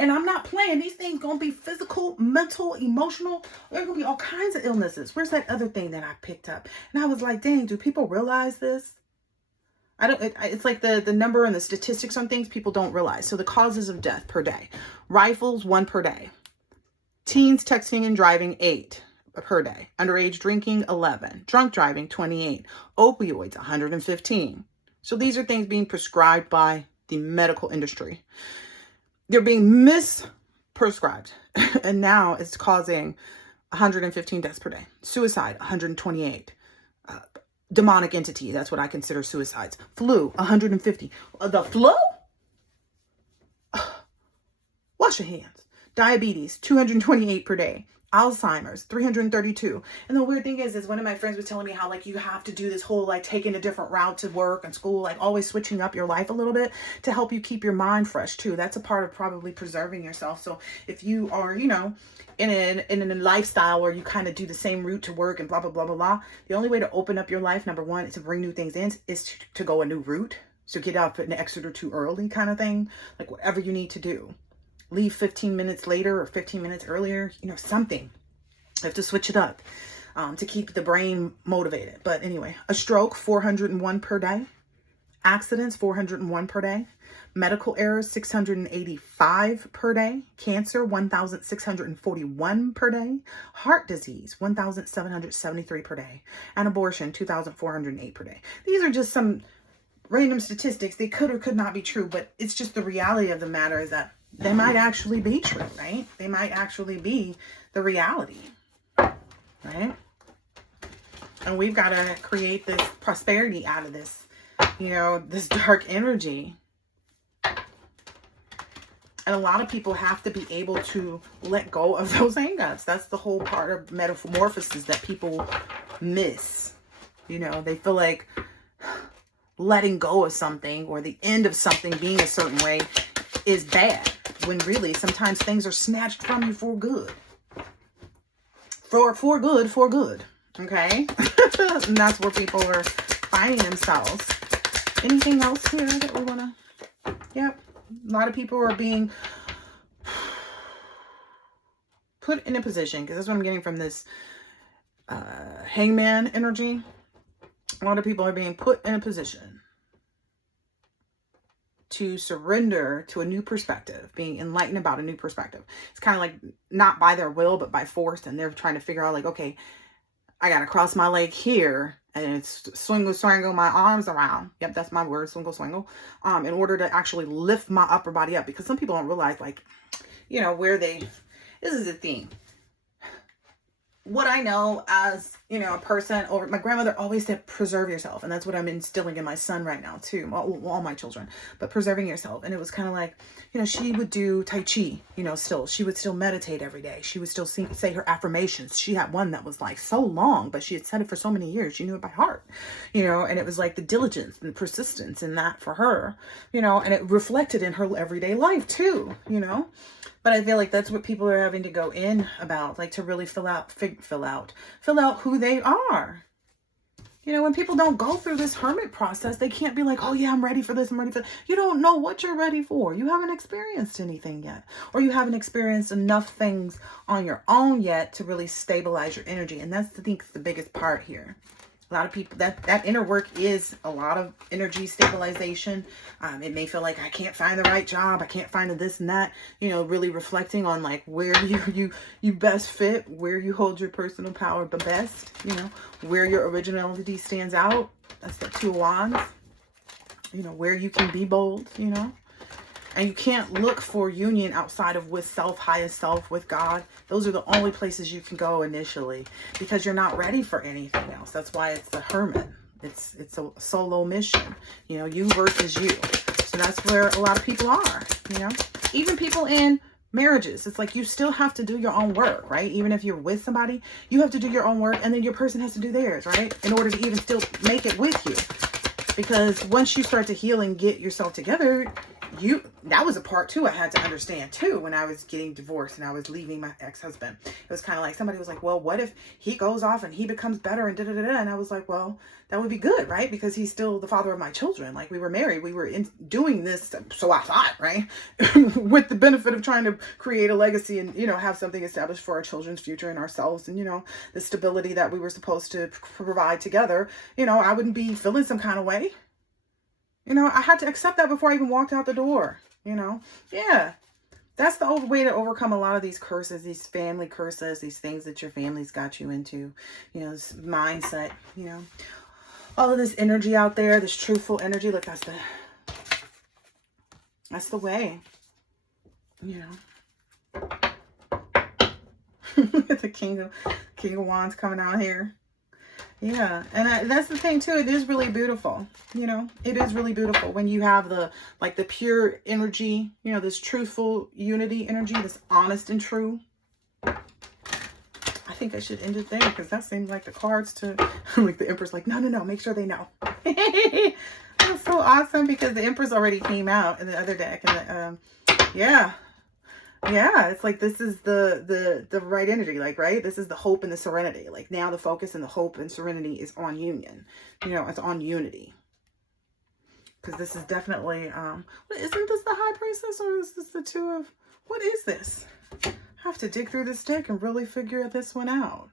And I'm not playing. These things going to be physical, mental, emotional. There's going to be all kinds of illnesses. Where's that other thing that I picked up? And I was like, dang, do people realize this? It's like the number and the statistics on things people don't realize. So the causes of death per day. Rifles, 1 per day. Teens texting and driving, 8 per day. Underage drinking, 11. Drunk driving, 28. Opioids, 115. So these are things being prescribed by the medical industry. They're being misprescribed. And now it's causing 115 deaths per day. Suicide, 128. Demonic entity, that's what I consider suicides. Flu, 150. The flu? Wash your hands. Diabetes, 228 per day. Alzheimer's, 332. And the weird thing is one of my friends was telling me how, like, you have to do this whole, like, taking a different route to work and school, like always switching up your life a little bit to help you keep your mind fresh too. That's a part of probably preserving yourself. So if you are, you know, in a lifestyle where you kind of do the same route to work and blah, blah, blah, blah, blah, the only way to open up your life, number one, to bring new things in, is to go a new route. So get out an exit or two early kind of thing, like whatever you need to do. Leave 15 minutes later or 15 minutes earlier, you know, something. You have to switch it up to keep the brain motivated. But anyway, a stroke, 401 per day. Accidents, 401 per day. Medical errors, 685 per day. Cancer, 1,641 per day. Heart disease, 1,773 per day. And abortion, 2,408 per day. These are just some random statistics. They could or could not be true, but it's just the reality of the matter is that they might actually be true, right? They might actually be the reality, right? And we've got to create this prosperity out of this, you know, this dark energy. And a lot of people have to be able to let go of those hangups. That's the whole part of metamorphosis that people miss. You know, they feel like letting go of something or the end of something being a certain way is bad, when really sometimes things are snatched from you for good. For good. Okay? And that's where people are finding themselves. Anything else here that we want to... Yep. A lot of people are being put in a position, because that's what I'm getting from this hangman energy. A lot of people are being put in a position to surrender to a new perspective, being enlightened about a new perspective. It's kind of like not by their will, but by force. And they're trying to figure out, like, okay, I got to cross my leg here and it's swingle my arms around. Yep, that's my word, swingle. In order to actually lift my upper body up. Because some people don't realize, like, you know, this is the thing. What I know as, you know, a person, or my grandmother always said, preserve yourself. And that's what I'm instilling in my son right now too. All my children, but preserving yourself. And it was kind of like, you know, she would do Tai Chi, you know, she would still meditate every day. She would still say her affirmations. She had one that was like so long, but she had said it for so many years. She knew it by heart, you know, and it was like the diligence and persistence in that for her, you know, and it reflected in her everyday life too, you know. But I feel like that's what people are having to go in about, like, to really fill out who they are. You know, when people don't go through this hermit process, they can't be like, oh yeah, I'm ready for this, I'm ready for that. You don't know what you're ready for. You haven't experienced anything yet. Or you haven't experienced enough things on your own yet to really stabilize your energy. And that's, I think, the biggest part here. A lot of people, that inner work is a lot of energy stabilization. It may feel like I can't find the right job. I can't find this and that, you know, really reflecting on like where you best fit, where you hold your personal power the best, you know, where your originality stands out. That's the Two of Wands, you know, where you can be bold, you know. And you can't look for union outside of with self, highest self, with God. Those are the only places you can go initially because you're not ready for anything else. That's why it's the hermit. It's a solo mission, you know, you versus you. So that's where a lot of people are, you know, even people in marriages. It's like you still have to do your own work, right? Even if you're with somebody, you have to do your own work and then your person has to do theirs, right? In order to even still make it with you. Because once you start to heal and get yourself together, that was a part too I had to understand too when I was getting divorced and I was leaving my ex-husband. It was kind of like somebody was like, well, what if he goes off and he becomes better and da-da-da-da? And I was like, well, that would be good, right? Because he's still the father of my children. Like, we were married, we were doing this, so I thought, right? With the benefit of trying to create a legacy and, you know, have something established for our children's future and ourselves, and, you know, the stability that we were supposed to provide together. You know, I wouldn't be feeling some kind of way. You know, I had to accept that before I even walked out the door, you know? Yeah. That's the way to overcome a lot of these curses, these family curses, these things that your family's got you into, you know, this mindset, you know, all of this energy out there, this truthful energy. Look, that's the way, you know. The King of Wands coming out here. Yeah, and that's the thing too. It is really beautiful, you know. It is really beautiful when you have the pure energy, you know, this truthful unity energy, this honest and true. I think I should end it there because that seemed like the cards to like the Empress. Like, no, make sure they know. That's so awesome because the Empress already came out in the other deck, and yeah, it's like this is the right energy, like, right? This is the hope and the serenity. Like, now the focus and the hope and serenity is on union. You know, it's on unity. Because this is definitely, isn't this the High Priestess, or is this the Two of, what is this? I have to dig through this deck and really figure this one out.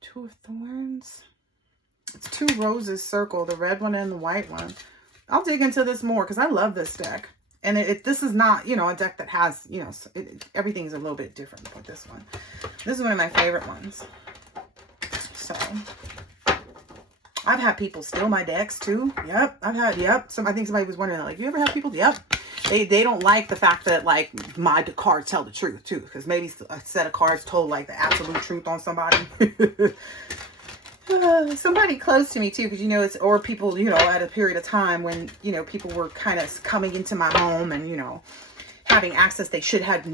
Two of Thorns. It's two roses circled, the red one and the white one. I'll dig into this more because I love this deck. And this is not, you know, a deck that has, you know, everything's a little bit different with this one. This is one of my favorite ones. So, I've had people steal my decks too. Yep, So I think somebody was wondering, like, you ever have people? Yep. They don't like the fact that, like, my cards tell the truth too. Because maybe a set of cards told, like, the absolute truth on somebody. Somebody close to me too, because, you know, it's, or people, you know, at a period of time when, you know, people were kind of coming into my home and, you know, having access they had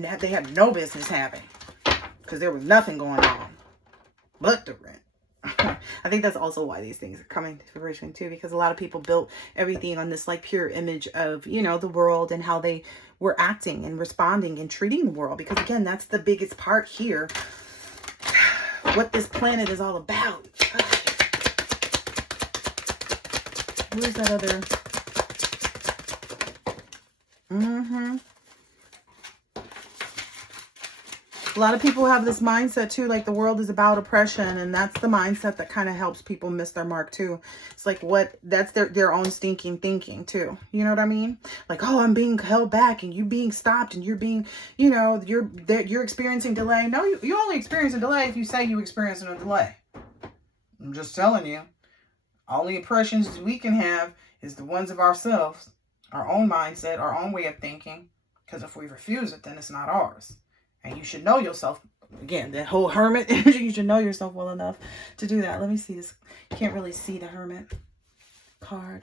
no business having, because there was nothing going on but the rent. I think that's also why these things are coming to fruition too, because a lot of people built everything on this, like, pure image of, you know, the world and how they were acting and responding and treating the world. Because again, that's the biggest part here, what this planet is all about. Where's that other? A lot of people have this mindset too, like the world is about oppression, and that's the mindset that kind of helps people miss their mark too. It's like, that's their own stinking thinking too. You know what I mean? Like, oh, I'm being held back and you being stopped and you're being, you know, you're experiencing delay. No, you only experience a delay if you say you experience a delay. I'm just telling you. Only impressions we can have is the ones of ourselves, our own mindset, our own way of thinking. Because if we refuse it, then it's not ours. And you should know yourself. Again, that whole hermit energy, you should know yourself well enough to do that. Let me see this. Can't really see the hermit card.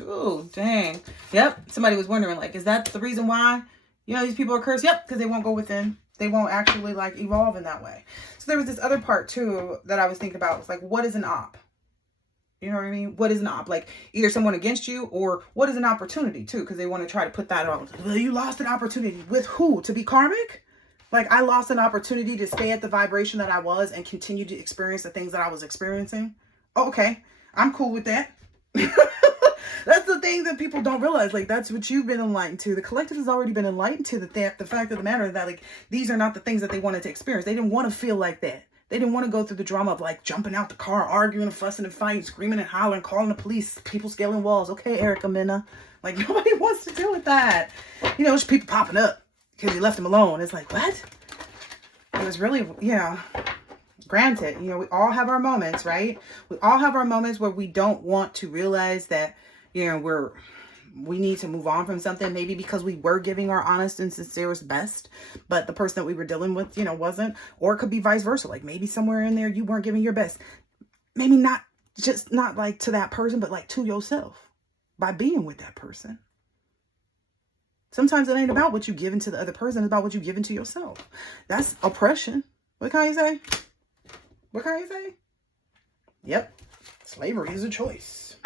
Oh, dang. Yep. Somebody was wondering, like, is that the reason why, you know, these people are cursed? Yep, because they won't go within. They won't actually, like, evolve in that way. So there was this other part too that I was thinking about. It's like, what is an op? You know what I mean? What is an op? Like, either someone against you, or what is an opportunity too? Because they want to try to put that on. Well, you lost an opportunity with who? To be karmic? Like, I lost an opportunity to stay at the vibration that I was and continue to experience the things that I was experiencing. Oh, okay, I'm cool with that. That's the thing that people don't realize. Like, that's what you've been enlightened to. The collective has already been enlightened to the fact of the matter that, like, these are not the things that they wanted to experience. They didn't want to feel like that. They didn't want to go through the drama of, like, jumping out the car, arguing and fussing and fighting, screaming and hollering, calling the police, people scaling walls. Okay, Erica Mena. Like, nobody wants to deal with that. You know, it's people popping up because you left them alone. It's like, what? It was really, you know, granted, you know, we all have our moments, right? We all have our moments where we don't want to realize that, you know, we need to move on from something, maybe because we were giving our honest and sincerest best, but the person that we were dealing with, you know, wasn't. Or it could be vice versa. Like, maybe somewhere in there you weren't giving your best. Maybe not like to that person, but like to yourself by being with that person. Sometimes it ain't about what you give into the other person. It's about what you give into yourself. That's oppression. What can you say? What can you say? Yep. Slavery is a choice.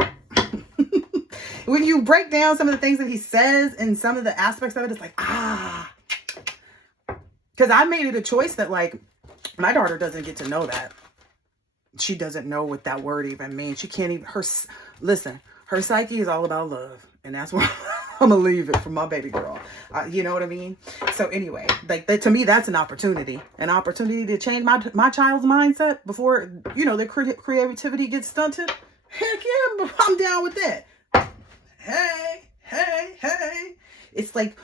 When you break down some of the things that he says and some of the aspects of it, it's like, because I made it a choice that, like, my daughter doesn't get to know that. She doesn't know what that word even means. She can't even, listen, her psyche is all about love. And that's where I'm going to leave it for my baby girl. You know what I mean? So anyway, like, to me, that's an opportunity to change my child's mindset before, you know, their creativity gets stunted. Heck yeah, I'm down with that. Hey. It's like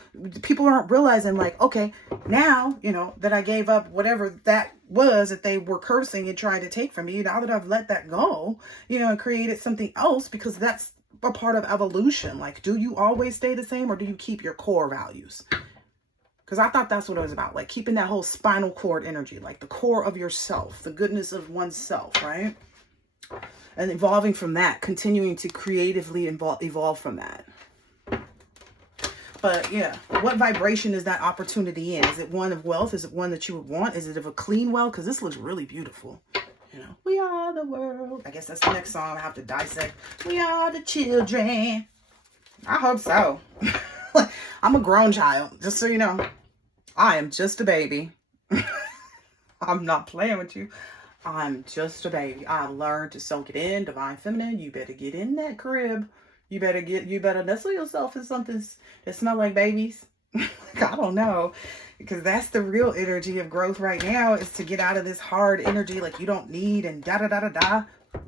people aren't realizing, like, okay, now, you know, that I gave up whatever that was that they were cursing and trying to take from me, now that I've let that go, you know, and created something else, because that's a part of evolution. Like, do you always stay the same, or do you keep your core values? Because I thought that's what it was about, like keeping that whole spinal cord energy, like the core of yourself, the goodness of oneself, right? And evolving from that, continuing to creatively evolve from that. But yeah, what vibration is that opportunity in? Is it one of wealth? Is it one that you would want? Is it of a clean wealth? Because this looks really beautiful. You know, we are the world. I guess that's the next song I have to dissect. We are the children. I hope so. I'm a grown child, just so you know. I am just a baby. I'm not playing with you. I'm just a baby. I learned to soak it in. Divine Feminine, you better get in that crib. You better nestle yourself in something that smell like babies. I don't know. Because that's the real energy of growth right now, is to get out of this hard energy like you don't need and da-da-da-da-da.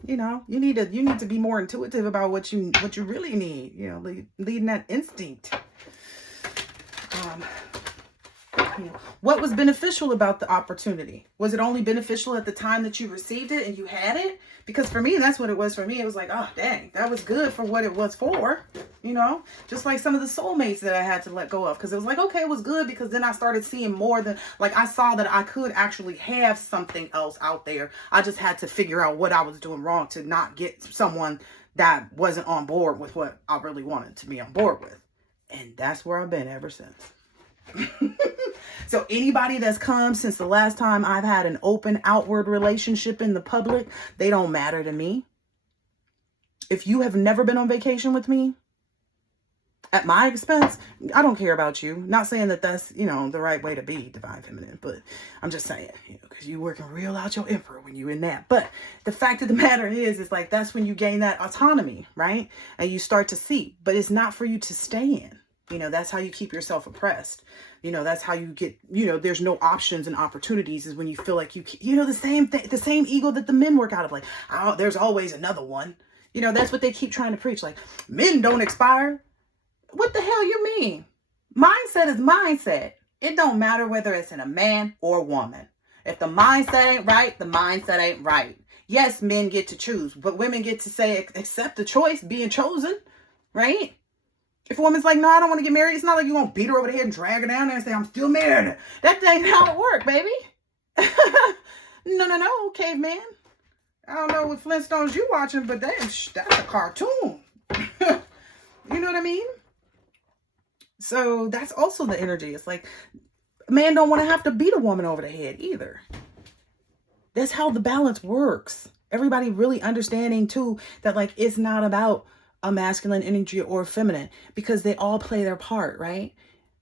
You know, you need to be more intuitive about what you really need. You know, leading that instinct. You know, what was beneficial about the opportunity? Was it only beneficial at the time that you received it and you had it? Because for me, that's what it was for me. It was like, oh, dang, that was good for what it was for, you know? Just like some of the soulmates that I had to let go of. Because it was like, okay, it was good, because then I started seeing more than, like, I saw that I could actually have something else out there. I just had to figure out what I was doing wrong to not get someone that wasn't on board with what I really wanted to be on board with. And that's where I've been ever since. So anybody that's come since the last time I've had an open outward relationship in the public, they don't matter to me. If you have never been on vacation with me at my expense, I don't care about you. Not saying that that's, you know, the right way to be, Divine Feminine, but I'm just saying, you know, because you working real out your emperor when you in that. But the fact of the matter is like, that's when you gain that autonomy, right? And you start to see, but it's not for you to stay in. You know, that's how you keep yourself oppressed. You know, that's how you get, you know, there's no options and opportunities, is when you feel like you know, the same thing, the same ego that the men work out of, like, oh, there's always another one. You know, that's what they keep trying to preach. Like, men don't expire. What the hell you mean? Mindset is mindset. It don't matter whether it's in a man or a woman. If the mindset ain't right, the mindset ain't right. Yes, men get to choose, but women get to say, accept the choice being chosen, right? If a woman's like, no, I don't want to get married, it's not like you're going to beat her over the head and drag her down there and say, I'm still married. That ain't how it works, baby. No, caveman. I don't know what Flintstones you watching, but that's a cartoon. You know what I mean? So that's also the energy. It's like, a man don't want to have to beat a woman over the head either. That's how the balance works. Everybody really understanding too that, like, it's not about a masculine energy or feminine, because they all play their part, right?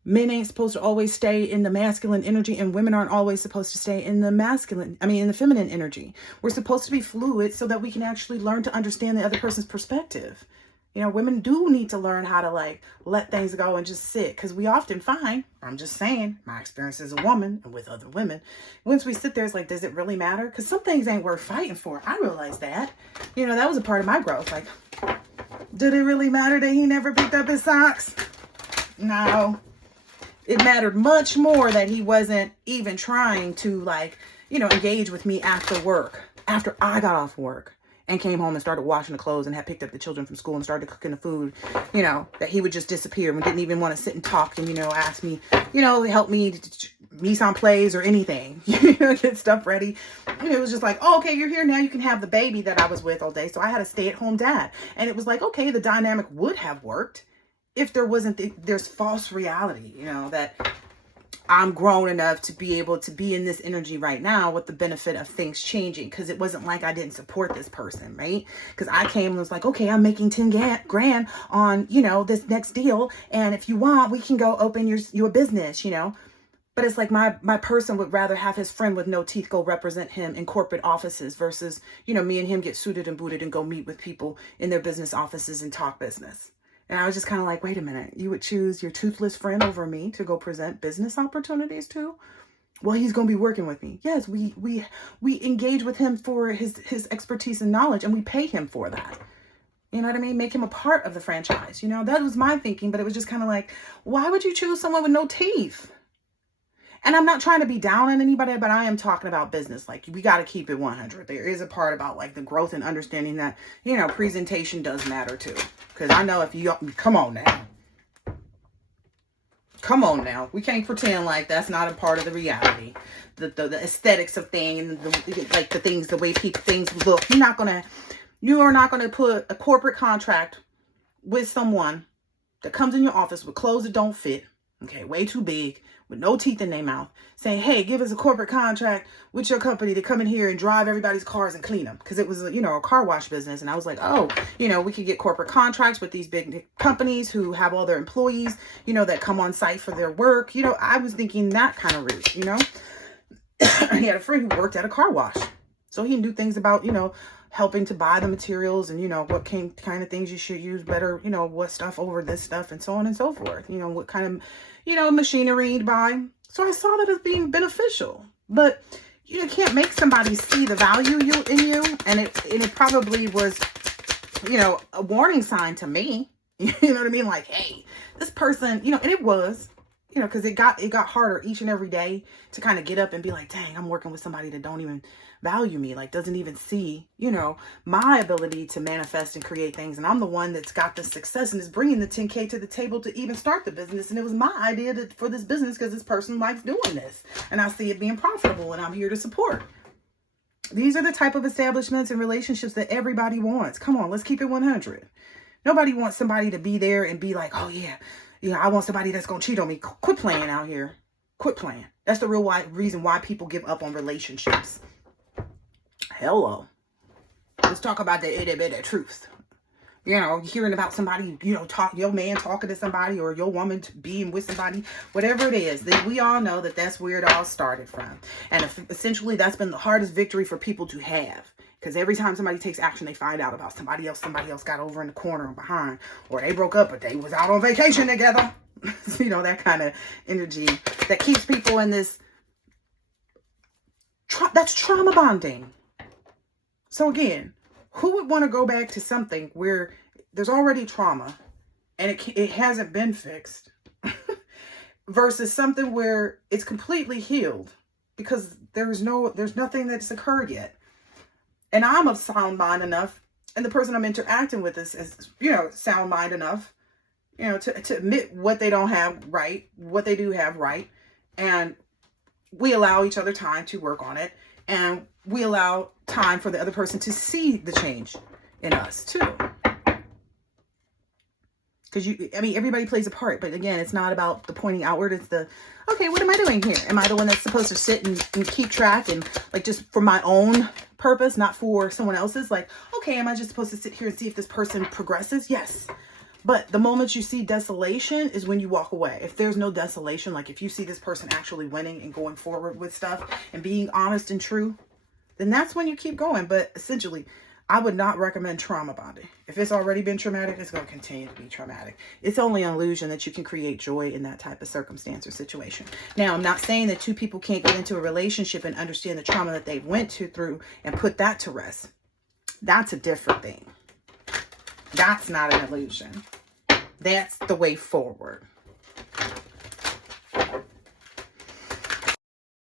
Men ain't supposed to always stay in the masculine energy, and women aren't always supposed to stay in the in the feminine energy. We're supposed to be fluid so that we can actually learn to understand the other person's perspective. Women do need to learn how to like let things go and just sit, because we often find, I'm just saying, my experience as a woman and with other women, once we sit there, it's like, does it really matter? Because some things ain't worth fighting for. I realized that. That was a part of my growth. Like, did it really matter that he never picked up his socks? No. It mattered much more that he wasn't even trying to like, engage with me after work, after I got off work and came home and started washing the clothes and had picked up the children from school and started cooking the food, that he would just disappear and didn't even want to sit and talk and, ask me, help me mise en place or anything, get stuff ready. It was just like, oh, okay, you're here now. You can have the baby that I was with all day. So I had a stay-at-home dad. And it was like, okay, the dynamic would have worked if there wasn't, there's false reality, that I'm grown enough to be able to be in this energy right now with the benefit of things changing. Because it wasn't like I didn't support this person, right? Because I came and was like, okay, I'm making 10 grand on, this next deal. And if you want, we can go open your business, But it's like my person would rather have his friend with no teeth go represent him in corporate offices versus, me and him get suited and booted and go meet with people in their business offices and talk business. And I was just kind of like, wait a minute, you would choose your toothless friend over me to go present business opportunities to? Well, he's going to be working with me. Yes, we engage with him for his expertise and knowledge, and we pay him for that. You know what I mean? Make him a part of the franchise. That was my thinking, but it was just kind of like, why would you choose someone with no teeth? And I'm not trying to be down on anybody, but I am talking about business. Like, we got to keep it 100. There is a part about like the growth and understanding that, presentation does matter too. Because I know if you, come on now. Come on now. We can't pretend like that's not a part of the reality. The aesthetics of things, like the things, the way things look. You are not going to put a corporate contract with someone that comes in your office with clothes that don't fit. Okay, way too big, with no teeth in their mouth, saying, hey, give us a corporate contract with your company to come in here and drive everybody's cars and clean them. Because it was, a car wash business. And I was like, oh, we could get corporate contracts with these big companies who have all their employees, that come on site for their work. I was thinking that kind of route, He had a friend who worked at a car wash. So he knew things about, helping to buy the materials and, what kind of things you should use better, what stuff over this stuff and so on and so forth. What kind of, machinery to buy. So I saw that as being beneficial. But you can't make somebody see the value in you. And it probably was, a warning sign to me. You know what I mean? Like, hey, this person, and it was, because it got harder each and every day to kind of get up and be like, dang, I'm working with somebody that don't even value me, like doesn't even see, my ability to manifest and create things. And I'm the one that's got the success and is bringing the 10K to the table to even start the business. And it was my idea for this business because this person likes doing this. And I see it being profitable and I'm here to support. These are the type of establishments and relationships that everybody wants. Come on, let's keep it 100. Nobody wants somebody to be there and be like, oh yeah, I want somebody that's going to cheat on me. Quit playing out here. Quit playing. That's the real reason why people give up on relationships. Hello. Let's talk about the itty bitty truth. Hearing about somebody, your man talking to somebody or your woman being with somebody, whatever it is, that we all know that's where it all started from. And essentially that's been the hardest victory for people to have. Because every time somebody takes action, they find out about somebody else got over in the corner and behind, or they broke up, but they was out on vacation together. That kind of energy that keeps people in this, that's trauma bonding. So again, who would want to go back to something where there's already trauma and it hasn't been fixed versus something where it's completely healed because there's nothing that's occurred yet. And I'm of sound mind enough, and the person I'm interacting with is sound mind enough, to admit what they don't have right, what they do have right. And we allow each other time to work on it. And we allow time for the other person to see the change in us too. Because everybody plays a part, but again, it's not about the pointing outward. It's the, okay, what am I doing here? Am I the one that's supposed to sit and keep track and like just for my own purpose, not for someone else's? Like, okay, am I just supposed to sit here and see if this person progresses? Yes. But the moment you see desolation is when you walk away. If there's no desolation, like if you see this person actually winning and going forward with stuff and being honest and true, then that's when you keep going. But essentially, I would not recommend trauma bonding. If it's already been traumatic, it's going to continue to be traumatic. It's only an illusion that you can create joy in that type of circumstance or situation. Now, I'm not saying that two people can't get into a relationship and understand the trauma that they went through and put that to rest. That's a different thing. That's not an illusion. That's the way forward.